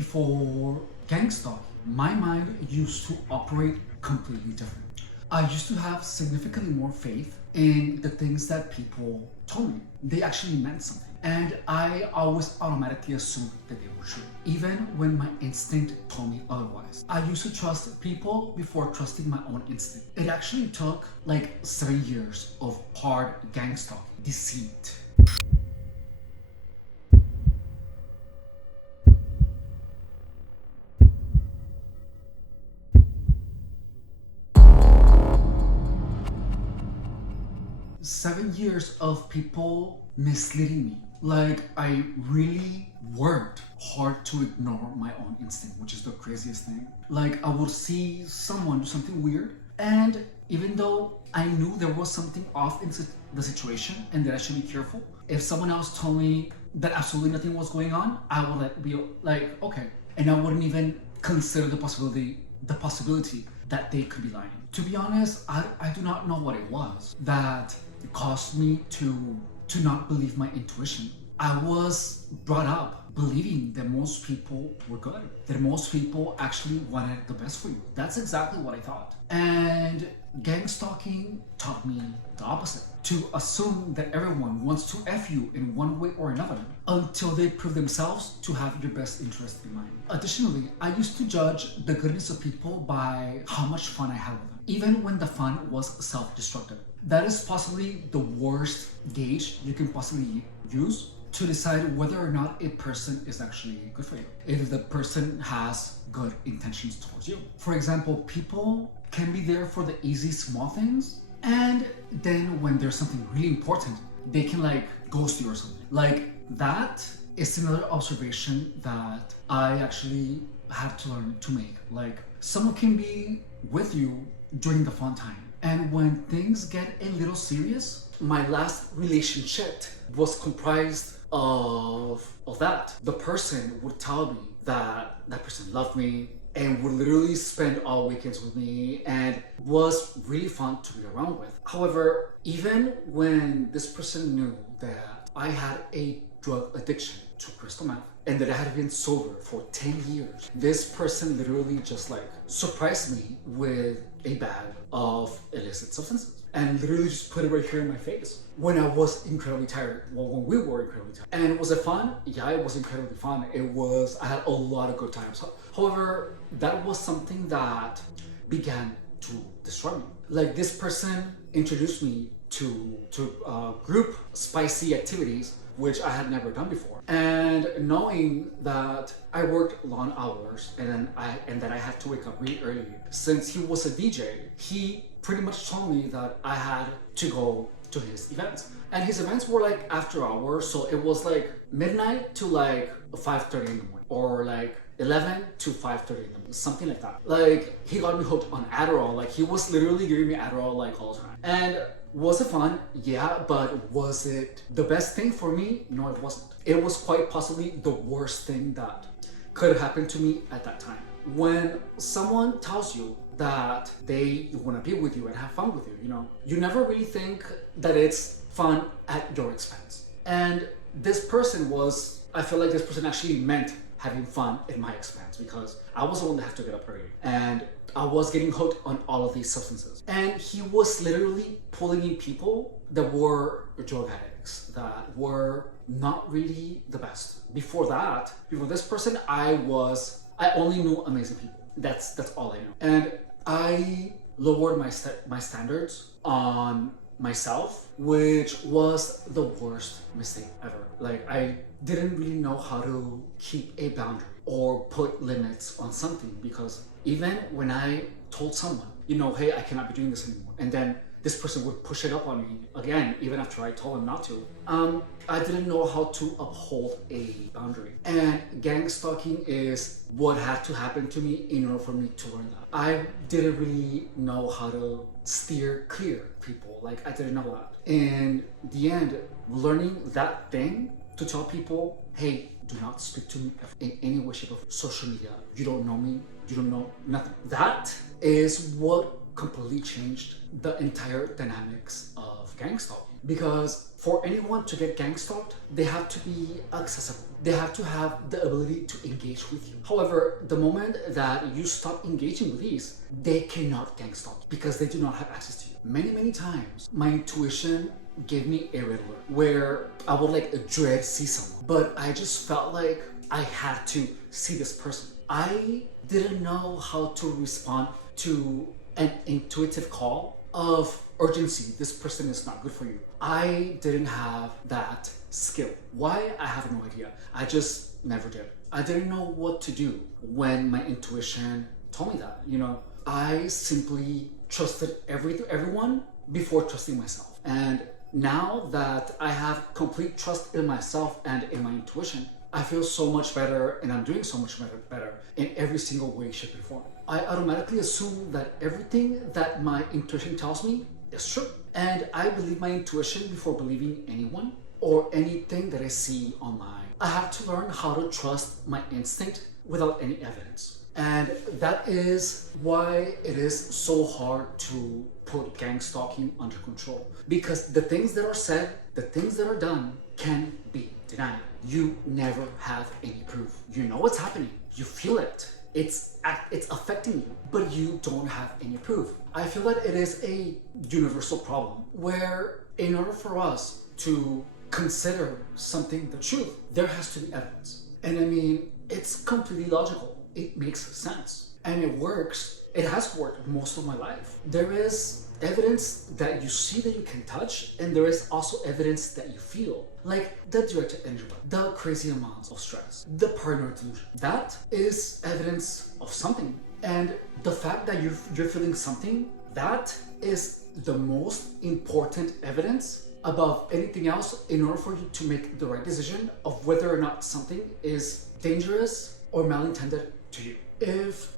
Before Gangstalking, my mind used to operate completely different. I used to have significantly more faith in the things that people told me. They actually meant something. And I always automatically assumed that they were true, even when my instinct told me otherwise. I used to trust people before trusting my own instinct. It actually took like 7 years of hard gang stalking, deceit. Seven years of people misleading me. Like, I really worked hard to ignore my own instinct, which is the craziest thing. Like, I would see someone do something weird, and even though I knew there was something off in the situation and that I should be careful, if someone else told me that absolutely nothing was going on, I would be like, okay. And I wouldn't even consider the possibility that they could be lying. To be honest, I do not know what it was that caused me to not believe my intuition. I was brought up believing that most people were good, that most people actually wanted the best for you. That's exactly what I thought. And gang stalking taught me the opposite, to assume that everyone wants to F you in one way or another until they prove themselves to have your best interest in mind. Additionally, I used to judge the goodness of people by how much fun I had with them, even when the fun was self-destructive. That is possibly the worst gauge you can possibly use to decide whether or not a person is actually good for you, if the person has good intentions towards you. For example, people can be there for the easy small things, and then when there's something really important, they can like ghost you or something. Like, that is another observation that I actually had to learn to make. Like, someone can be with you during the fun time, and when things get a little serious, my last relationship was comprised of that. The person would tell me that that person loved me and would literally spend all weekends with me and was really fun to be around with. However, even when this person knew that I had a drug addiction to crystal meth and that I had been sober for 10 years, this person literally just like surprised me with a bag of illicit substances and literally just put it right here in my face when I was incredibly tired. Well, when we were incredibly tired. And was it fun? Yeah, it was incredibly fun. I had a lot of good times. However, that was something that began to destroy me. Like, this person introduced me to group spicy activities, which I had never done before. And knowing that I worked long hours and that I had to wake up really early, since he was a DJ, he pretty much told me that I had to go to his events. And his events were like after hours, so it was like midnight to like 5:30 in the morning, or like 11 to 5:30 in the morning, something like that. Like, he got me hooked on Adderall. Like, he was literally giving me Adderall like all the time. And was it fun? Yeah, but was it the best thing for me? No, it wasn't. It was quite possibly the worst thing that could have happened to me at that time. When someone tells you that they want to be with you and have fun with you, you never really think that it's fun at your expense. And this person I feel like this person actually meant having fun at my expense, because I was the one that had to get up early and I was getting hooked on all of these substances. And he was literally pulling in people that were drug addicts, that were not really the best. Before this person, I only knew amazing people. That's all I knew. And I lowered my standards on myself, which was the worst mistake ever. Like, I didn't really know how to keep a boundary or put limits on something, because even when I told someone, hey, I cannot be doing this anymore, and then this person would push it up on me again, even after I told him not to, I didn't know how to uphold a boundary. And gang stalking is what had to happen to me in order for me to learn that. I didn't really know how to steer clear people. Like, I didn't know that. In the end, learning that thing to tell people, hey, do not speak to me in any way, shape, or form. Social media, you don't know me, you don't know nothing. That is what completely changed the entire dynamics of gang stalking. Because for anyone to get gang stalked, they have to be accessible. they have to have the ability to engage with you. However, the moment that you stop engaging with these, they cannot gang stalk you because they do not have access to you. Many times, my intuition gave me a red alert where I would like dread see someone, but I just felt like I had to see this person. I didn't know how to respond to an intuitive call of urgency. This person is not good for you. I didn't have that skill. Why? I have no idea. I just never did. I didn't know what to do when my intuition told me that. I simply trusted everyone before trusting myself. And now that I have complete trust in myself and in my intuition, I feel so much better, and I'm doing so much better in every single way, shape, and form. I automatically assume that everything that my intuition tells me is true. And I believe my intuition before believing anyone or anything that I see online. I have to learn how to trust my instinct without any evidence. And that is why it is so hard to put gang stalking under control. Because the things that are said, the things that are done can be denied. You never have any proof. You know what's happening. You feel it. It's affecting you, but you don't have any proof. I feel that it is a universal problem where in order for us to consider something the truth, there has to be evidence. And I mean, it's completely logical. It makes sense. And it works. It has worked most of my life. There is evidence that you see that you can touch, and there is also evidence that you feel, like the directed energy, the crazy amounts of stress, the paranoid delusion. That is evidence of something. And the fact that you're feeling something, that is the most important evidence above anything else in order for you to make the right decision of whether or not something is dangerous or malintended to you. If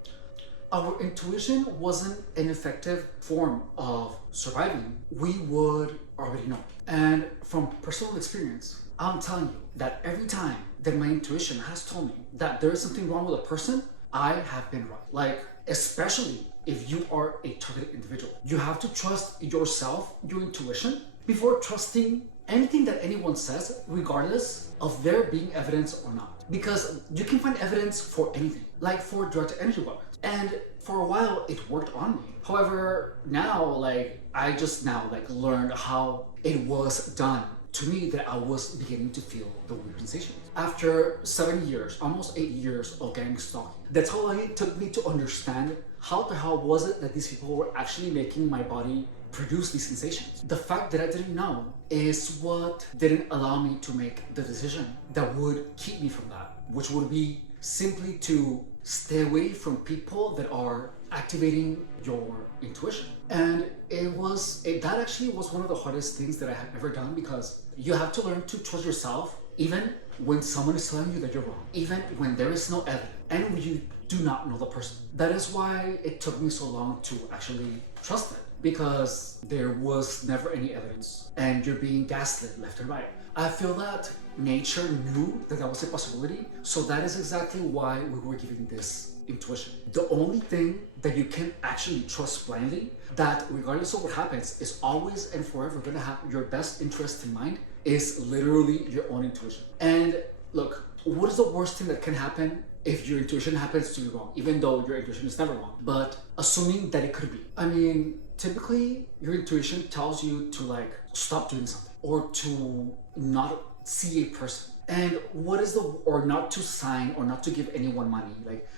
our intuition wasn't an effective form of surviving, we would already know. And from personal experience, I'm telling you that every time that my intuition has told me that there is something wrong with a person, I have been right. Like, especially if you are a targeted individual. You have to trust yourself, your intuition, before trusting anything that anyone says, regardless of there being evidence or not. Because you can find evidence for anything, like for directed energy weapons. And for a while, it worked on me. However, now, I just now learned how it was done to me, that I was beginning to feel the weird sensations. After 7 years, almost 8 years of gang stalking, that's how long it took me to understand how the hell was it that these people were actually making my body produce these sensations. The fact that I didn't know is what didn't allow me to make the decision that would keep me from that, which would be simply to stay away from people that are activating your intuition. And that actually was one of the hardest things that I have ever done, because you have to learn to trust yourself even when someone is telling you that you're wrong, even when there is no evidence and when you do not know the person. That is why it took me so long to actually trust it, because there was never any evidence and you're being gaslit left and right. I feel that nature knew that that was a possibility, so that is exactly why we were giving this intuition. The only thing that you can actually trust blindly, that regardless of what happens, is always and forever gonna have your best interest in mind, is literally your own intuition. And look, what is the worst thing that can happen if your intuition happens to be wrong, even though your intuition is never wrong, but assuming that it could be? I mean, typically your intuition tells you to stop doing something, or to not see a person. And or not to sign, or not to give anyone money.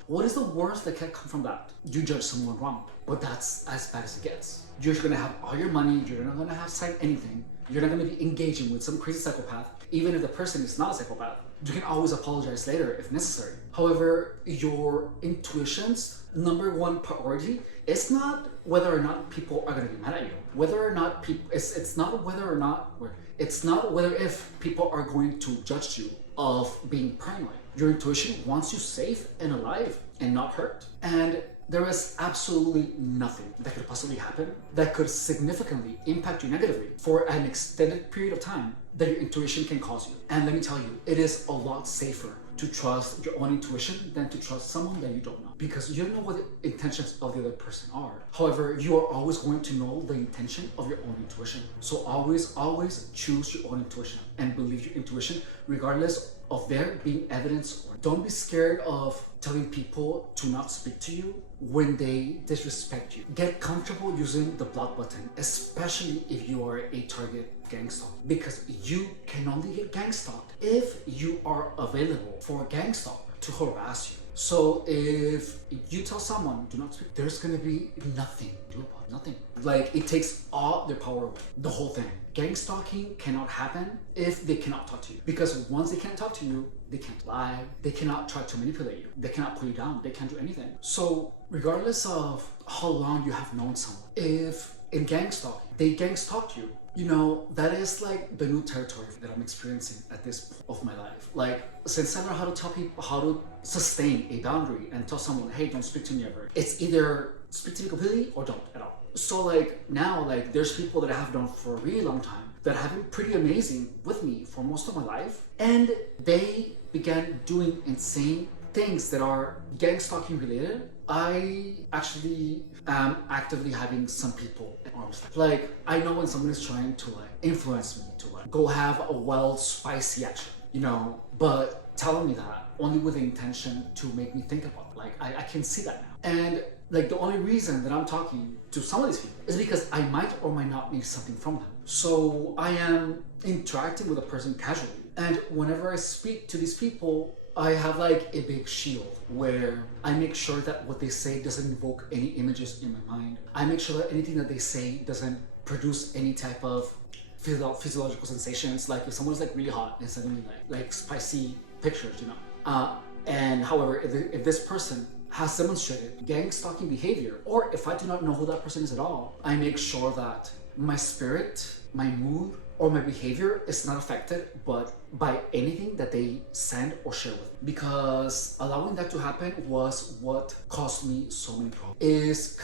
What is the worst that can come from that? You judge someone wrong, but that's as bad as it gets. You're gonna have all your money, you're not gonna have signed anything, you're not gonna be engaging with some crazy psychopath, even if the person is not a psychopath. You can always apologize later if necessary. However, your intuition's number one priority is not whether or not people are gonna be mad at you. Whether or not it's not whether if people are going to judge you of being paranoid. Your intuition wants you safe and alive and not hurt. And there is absolutely nothing that could possibly happen that could significantly impact you negatively for an extended period of time that your intuition can cause you. And let me tell you, it is a lot safer to trust your own intuition than to trust someone that you don't know, because you don't know what the intentions of the other person are. However, you are always going to know the intention of your own intuition. So always choose your own intuition and believe your intuition regardless of there being evidence. Or don't be scared of telling people to not speak to you when they disrespect you. Get comfortable using the block button, especially if you are a target gangstalk, because you can only get gangstalked if you are available for a gangstalker to harass you. So if you tell someone do not speak, there's gonna be nothing to do about it. Nothing. Like, it takes all their power away. The whole thing. Gangstalking cannot happen if they cannot talk to you, because once they can't talk to you, they can't lie, they cannot try to manipulate you, they cannot pull you down, they can't do anything. So regardless of how long you have known someone, if in gangstalking they gangstalk you, you know, that is like the new territory that I'm experiencing at this point of my life. Like, since I know how to tell people how to sustain a boundary and tell someone, hey, don't speak to me ever, it's either speak to me completely or don't at all. So like now, like, there's people that I have known for a really long time that have been pretty amazing with me for most of my life, and they began doing insane things that are gangstalking related. I actually am actively having some people at arm's length. Like, I know when someone is trying to like influence me to like go have a wild, spicy action, you know, but telling me that only with the intention to make me think about it. Like, I can see that now. And like, the only reason that I'm talking to some of these people is because I might or might not need something from them. So I am interacting with a person casually. And whenever I speak to these people, I have like a big shield where I make sure that what they say doesn't invoke any images in my mind. I make sure that anything that they say doesn't produce any type of physiological sensations. Like if someone's like really hot and suddenly like spicy pictures, you know. And however, if this person has demonstrated gang-stalking behavior, or if I do not know who that person is at all, I make sure that my spirit, my mood, or my behavior is not affected but by anything that they send or share with me. Because allowing that to happen was what caused me so many problems. Is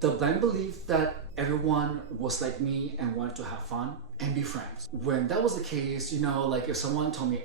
the blind belief that everyone was like me and wanted to have fun and be friends. When that was the case, you know, like if someone told me,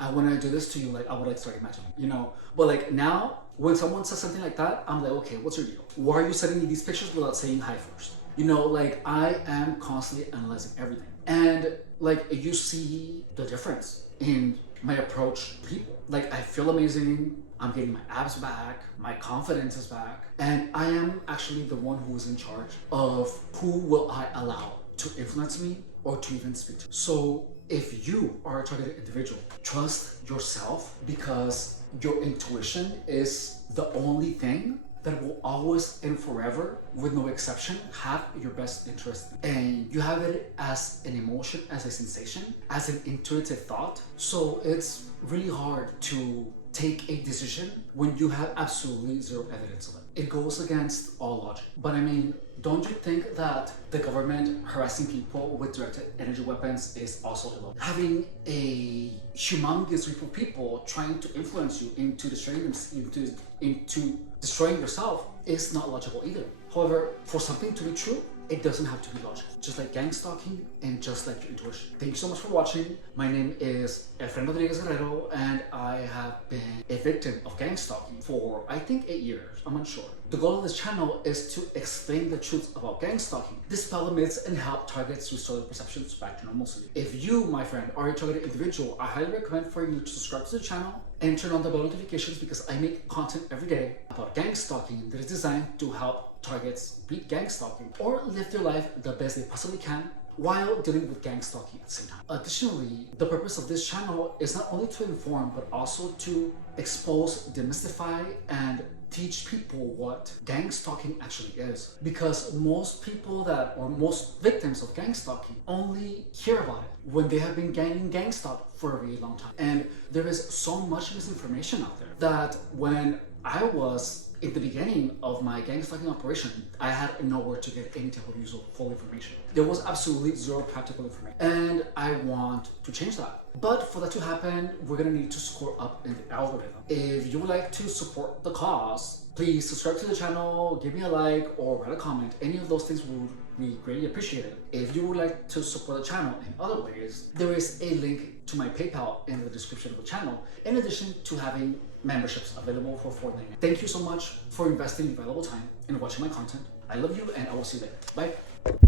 I want to do this to you, like I would like start imagining, you know. But like now, when someone says something like that, I'm like, okay, what's your deal? Why are you sending me these pictures without saying hi first? You know, like I am constantly analyzing everything. And like you see the difference in my approach to people. Like I feel amazing, I'm getting my abs back, my confidence is back, and I am actually the one who is in charge of who will I allow to influence me or to even speak to. So if you are a targeted individual, trust yourself, because your intuition is the only thing that will always and forever, with no exception, have your best interest. And you have it as an emotion, as a sensation, as an intuitive thought. So it's really hard to take a decision when you have absolutely zero evidence of it. It goes against all logic. But I mean, don't you think that the government harassing people with directed energy weapons is also illegal? Having a humongous group of people trying to influence you into destroying them, into destroying yourself is not logical either. However, for something to be true, it doesn't have to be logical. Just like gang stalking and just like your intuition. Thank you so much for watching. My name is Efren Rodriguez Guerrero, and I have been a victim of gang stalking for I think 8 years. I'm unsure. The goal of this channel is to explain the truth about gang stalking, dispel the myths, and help targets restore their perceptions back to normalcy. If you, my friend, are a targeted individual, I highly recommend for you to subscribe to the channel and turn on the bell notifications, because I make content every day about gang stalking that is designed to help targets beat gang stalking or live their life the best they possibly can while dealing with gang stalking at the same time. Additionally, the purpose of this channel is not only to inform but also to expose, demystify, and teach people what gang stalking actually is. Because most victims of gang stalking only hear about it when they have been gang stalked for a really long time. And there is so much misinformation out there that when I was in the beginning of my gang stalking operation, I had nowhere to get any type of useful information. There was absolutely zero practical information. And I want to change that. But for that to happen, we're gonna need to score up in the algorithm. If you would like to support the cause, please subscribe to the channel, give me a like, or write a comment. Any of those things would be greatly appreciated. If you would like to support the channel in other ways, there is a link to my PayPal in the description of the channel, in addition to having memberships available for $4.99. Thank you so much for investing your valuable time in watching my content. I love you, and I will see you later. Bye.